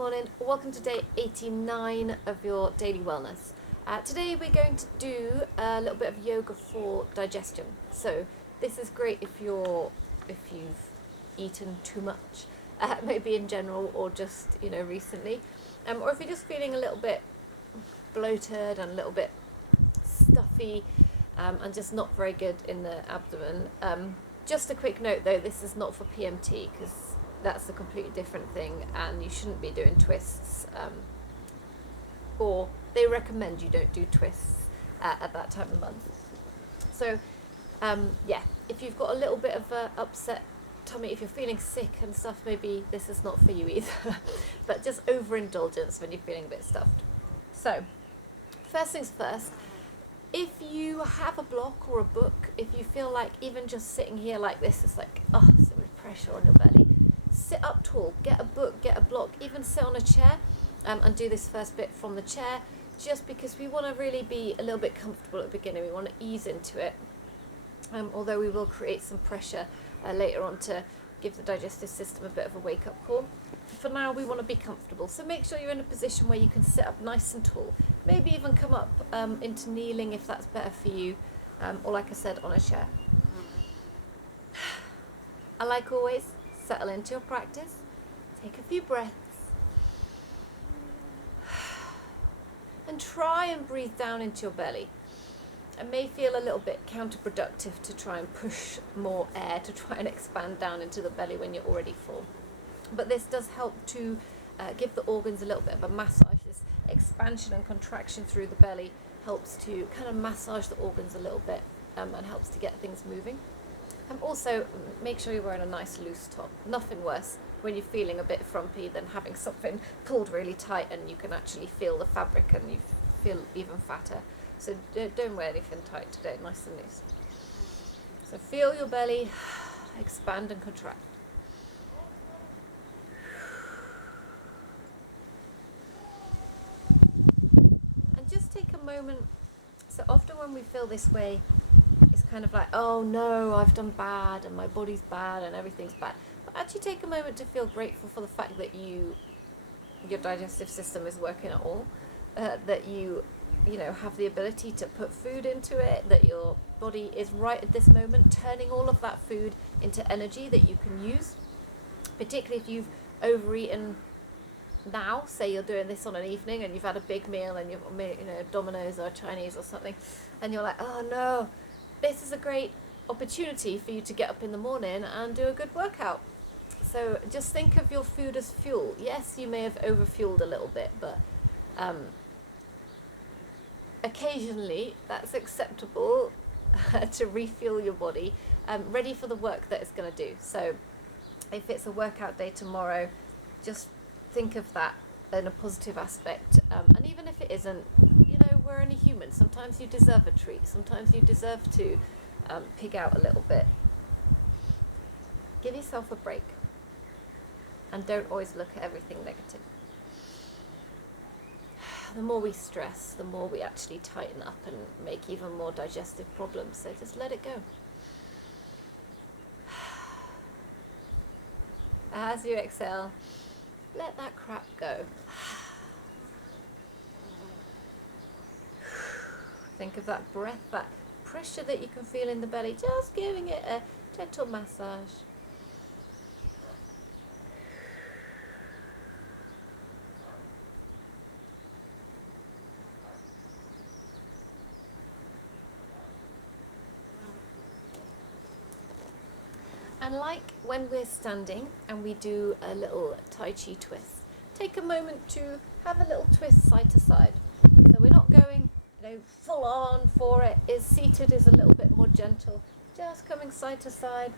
morning, welcome to day 89 of your daily wellness. Today we're going to do a little bit of yoga for digestion. So this is great if you've eaten too much, maybe in general or just recently, or if you're just feeling a little bit bloated and a little bit stuffy and just not very good in the abdomen. Just a quick note though, this is not for PMT because that's a completely different thing and you shouldn't be doing twists, or they recommend you don't do twists at that time of the month. So if you've got a little bit of a upset tummy, if you're feeling sick and stuff, maybe this is not for you either. But just overindulgence when you're feeling a bit stuffed. So first things first, if you have a block or a book, if you feel like even just sitting here like this is like, so much pressure on your belly, sit up tall, get a book, get a block, even sit on a chair and do this first bit from the chair, just because we want to really be a little bit comfortable at the beginning. We want to ease into it, although we will create some pressure later on to give the digestive system a bit of a wake-up call. For now, we want to be comfortable, so make sure you're in a position where you can sit up nice and tall, maybe even come up into kneeling if that's better for you, or like I said, on a chair. And like always, settle into your practice, take a few breaths, and try and breathe down into your belly. It may feel a little bit counterproductive to try and push more air to try and expand down into the belly when you're already full. But this does help to give the organs a little bit of a massage. This expansion and contraction through the belly helps to kind of massage the organs a little bit and helps to get things moving. And also make sure you're wearing a nice loose top. Nothing worse when you're feeling a bit frumpy than having something pulled really tight and you can actually feel the fabric and you feel even fatter. So don't wear anything tight today, nice and loose. So feel your belly expand and contract. And just take a moment. So often when we feel this way, it's kind of like, oh no, I've done bad and my body's bad and everything's bad. But actually take a moment to feel grateful for the fact that your digestive system is working at all, that you have the ability to put food into it, that your body is right at this moment turning all of that food into energy that you can use, particularly if you've overeaten now. Say you're doing this on an evening and you've had a big meal and you've made Domino's or Chinese or something, and you're like, oh no, this is a great opportunity for you to get up in the morning and do a good workout. So just think of your food as fuel. Yes, you may have overfueled a little bit, but occasionally that's acceptable to refuel your body, ready for the work that it's going to do. So if it's a workout day tomorrow, just think of that in a positive aspect, and even if it isn't, we're only human. Sometimes you deserve a treat, sometimes you deserve to pig out a little bit. Give yourself a break and don't always look at everything negative. The more we stress, the more we actually tighten up and make even more digestive problems. So just let it go. As you exhale, let that crap go. Think of that breath, that pressure that you can feel in the belly, just giving it a gentle massage. And like when we're standing and we do a little Tai Chi twist, take a moment to have a little twist side to side. So we're not going full on for it. Seated is a little bit more gentle, just coming side to side,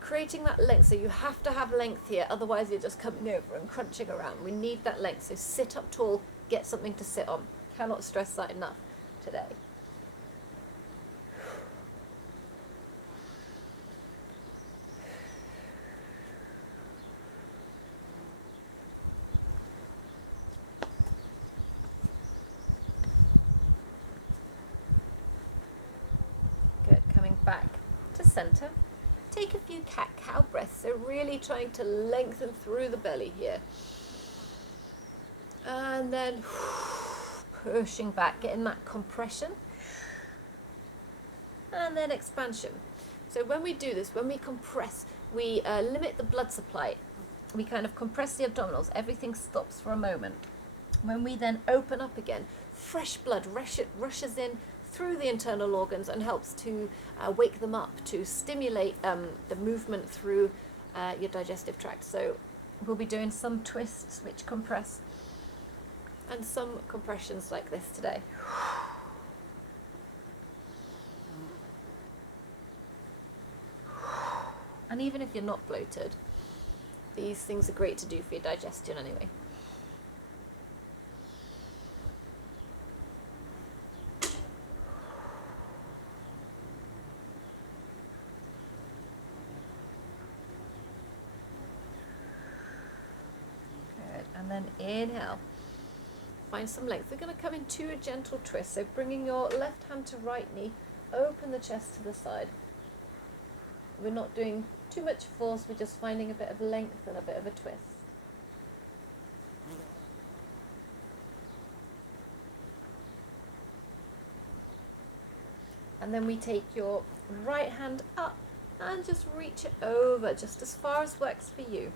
creating that length. So you have to have length here, otherwise you're just coming over and crunching around. We need that length, so sit up tall, get something to sit on. Cannot stress that enough today. Coming back to center. Take a few cat-cow breaths, so really trying to lengthen through the belly here. And then pushing back, getting that compression. And then expansion. So when we do this, when we compress, we limit the blood supply. We kind of compress the abdominals, everything stops for a moment. When we then open up again, fresh blood rushes in through the internal organs and helps to wake them up, to stimulate the movement through your digestive tract. So we'll be doing some twists which compress and some compressions like this today. And even if you're not bloated, these things are great to do for your digestion anyway. Good, and then inhale. Find some length. We're going to come into a gentle twist. So bringing your left hand to right knee, open the chest to the side. We're not doing too much force, we're just finding a bit of length and a bit of a twist. And then we take your right hand up and just reach it over, just as far as works for you.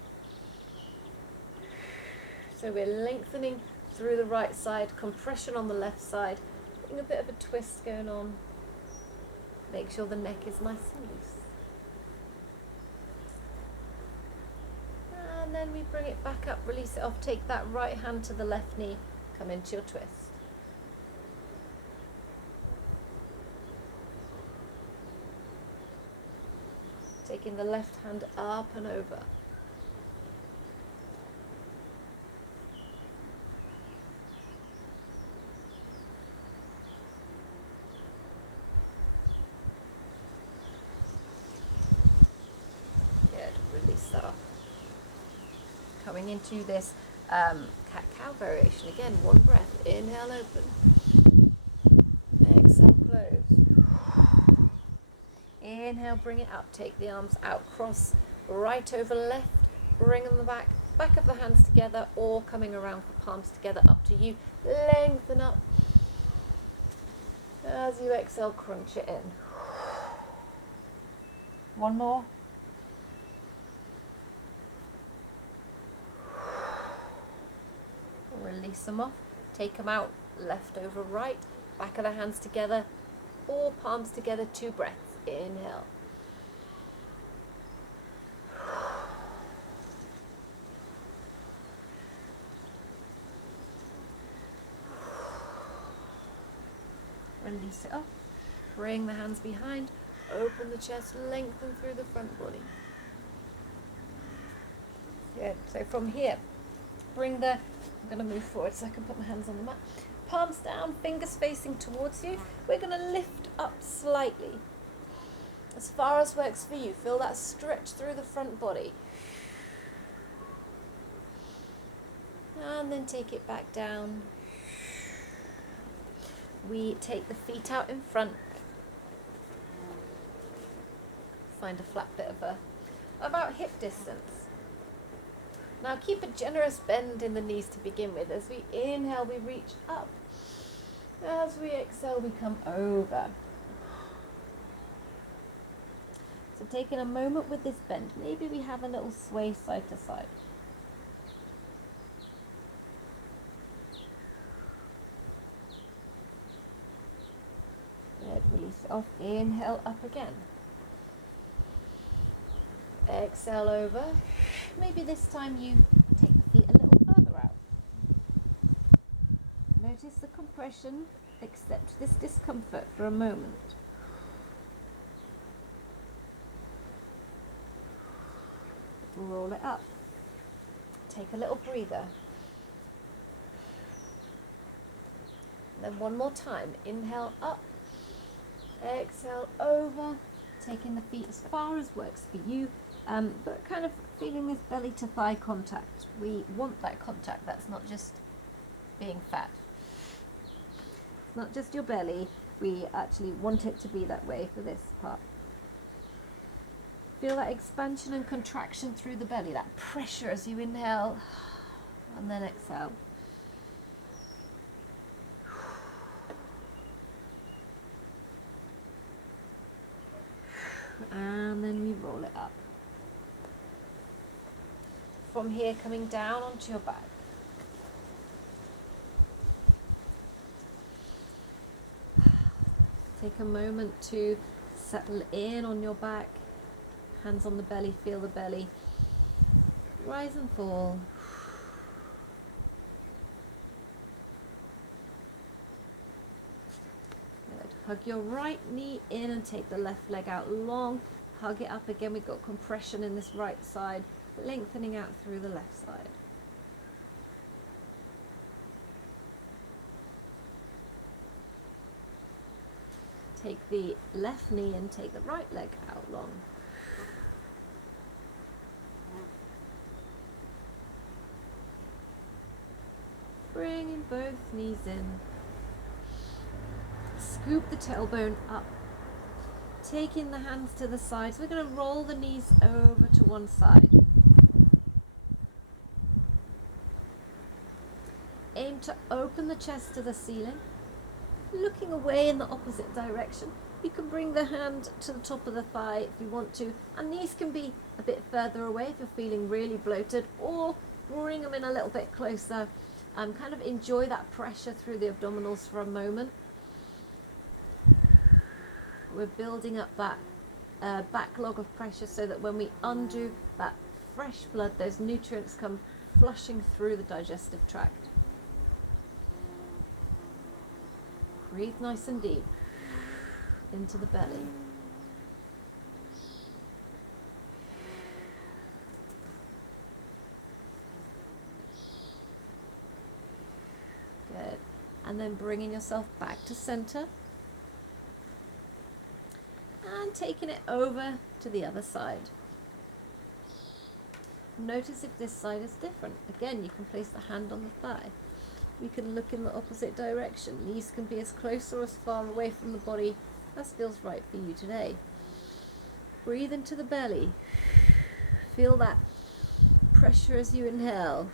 So we're lengthening through the right side, compression on the left side, getting a bit of a twist going on. Make sure the neck is nice and loose. And then we bring it back up, release it off, take that right hand to the left knee, come into your twist. Taking the left hand up and over. Good, release that off. Coming into this cat-cow variation again, one breath, inhale, open, exhale, close, inhale, bring it up, take the arms out, cross right over left, bring them back of the hands together, or coming around for palms together, up to you, lengthen up, as you exhale, crunch it in, one more. Release them off, take them out, left over right, back of the hands together, or palms together, 2 breaths, inhale. Release it off, bring the hands behind, open the chest, lengthen through the front body. Good, so from here, I'm going to move forward so I can put my hands on the mat. Palms down, fingers facing towards you. We're going to lift up slightly. As far as works for you. Feel that stretch through the front body. And then take it back down. We take the feet out in front. Find a flat bit of about hip distance. Now keep a generous bend in the knees to begin with. As we inhale, we reach up. As we exhale, we come over. So taking a moment with this bend, maybe we have a little sway side to side. Good, release it off. Inhale, up again. Exhale over. Maybe this time you take the feet a little further out. Notice the compression, accept this discomfort for a moment. Roll it up. Take a little breather. Then one more time. Inhale up. Exhale over. Taking the feet as far as works for you. But kind of feeling this belly to thigh contact. We want that contact. That's not just being fat. It's not just your belly. We actually want it to be that way for this part. Feel that expansion and contraction through the belly, that pressure as you inhale and then exhale. And then we roll it up. From here, coming down onto your back. Take a moment to settle in on your back. Hands on the belly, feel the belly. Rise and fall. Good. Hug your right knee in and take the left leg out long. Hug it up again. We've got compression in this right side, lengthening out through the left side. Take the left knee and take the right leg out long. Bringing both knees in. Scoop the tailbone up. Taking the hands to the sides. We're going to roll the knees over to one side. Aim to open the chest to the ceiling. Looking away in the opposite direction. You can bring the hand to the top of the thigh if you want to, and these can be a bit further away if you're feeling really bloated, or bring them in a little bit closer. Kind of enjoy that pressure through the abdominals for a moment. We're building up that backlog of pressure so that when we undo that fresh blood, those nutrients come flushing through the digestive tract. Breathe nice and deep into the belly. Good. And then bringing yourself back to center. And taking it over to the other side. Notice if this side is different. Again, you can place the hand on the thigh. We can look in the opposite direction. Knees can be as close or as far away from the body as feels right for you today. Breathe into the belly. Feel that pressure as you inhale.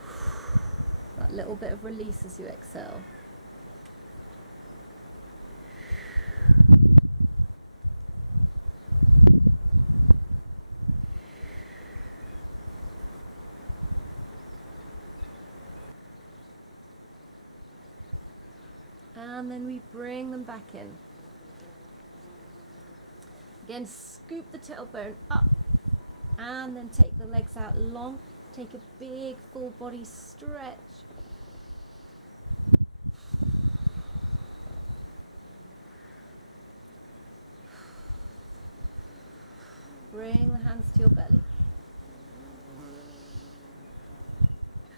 That little bit of release as you exhale. And then we bring them back in. Again, scoop the tailbone up and then take the legs out long. Take a big full body stretch. Bring the hands to your belly.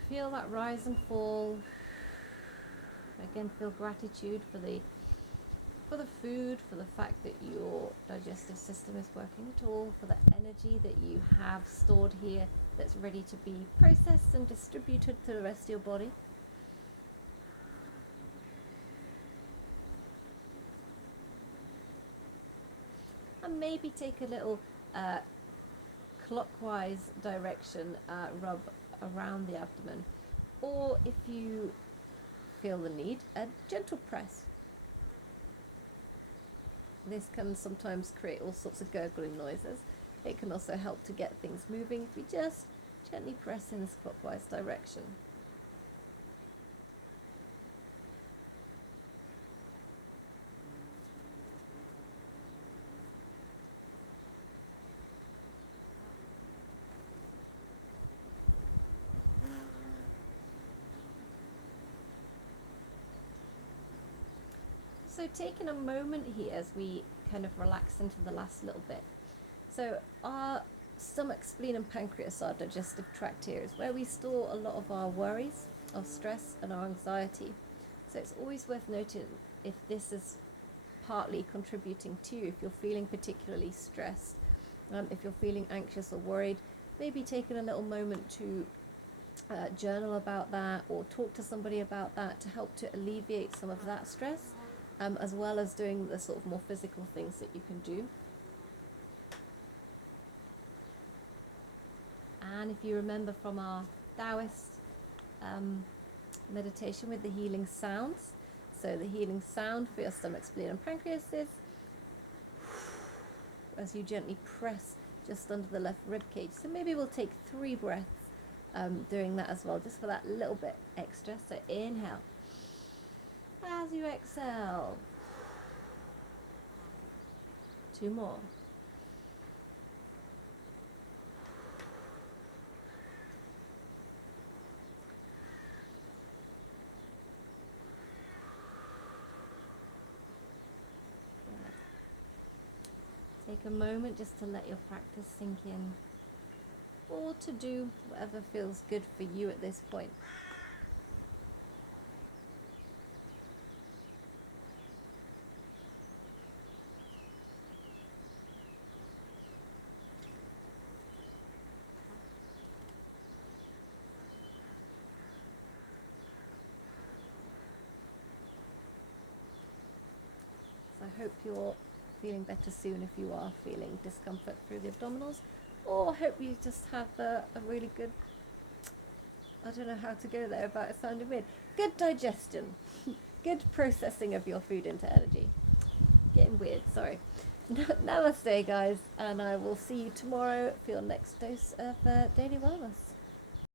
Feel that rise and fall. Again, feel gratitude for the food, for the fact that your digestive system is working at all, for the energy that you have stored here that's ready to be processed and distributed to the rest of your body. And maybe take a little clockwise direction rub around the abdomen, or if you feel the need, a gentle press. This can sometimes create all sorts of gurgling noises. It can also help to get things moving if you just gently press in this clockwise direction. So taking a moment here as we kind of relax into the last little bit. So our stomach, spleen and pancreas, our digestive tract here, is where we store a lot of our worries, our stress and our anxiety. So it's always worth noting if this is partly contributing to you, if you're feeling particularly stressed, if you're feeling anxious or worried, maybe taking a little moment to journal about that or talk to somebody about that to help to alleviate some of that stress. As well as doing the sort of more physical things that you can do. And if you remember from our Taoist meditation with the healing sounds, so the healing sound for your stomach, spleen and pancreas is as you gently press just under the left rib cage. So maybe we'll take 3 breaths doing that as well, just for that little bit extra. So inhale. As you exhale. 2 more. Take a moment just to let your practice sink in, or to do whatever feels good for you at this point. So I hope you're feeling better soon if you are feeling discomfort through the abdominals, or hope you just have a really good, I don't know how to go there about it sounding weird, good digestion, good processing of your food into energy. Getting weird, sorry. Namaste guys, and I will see you tomorrow for your next dose of Daily Wellness.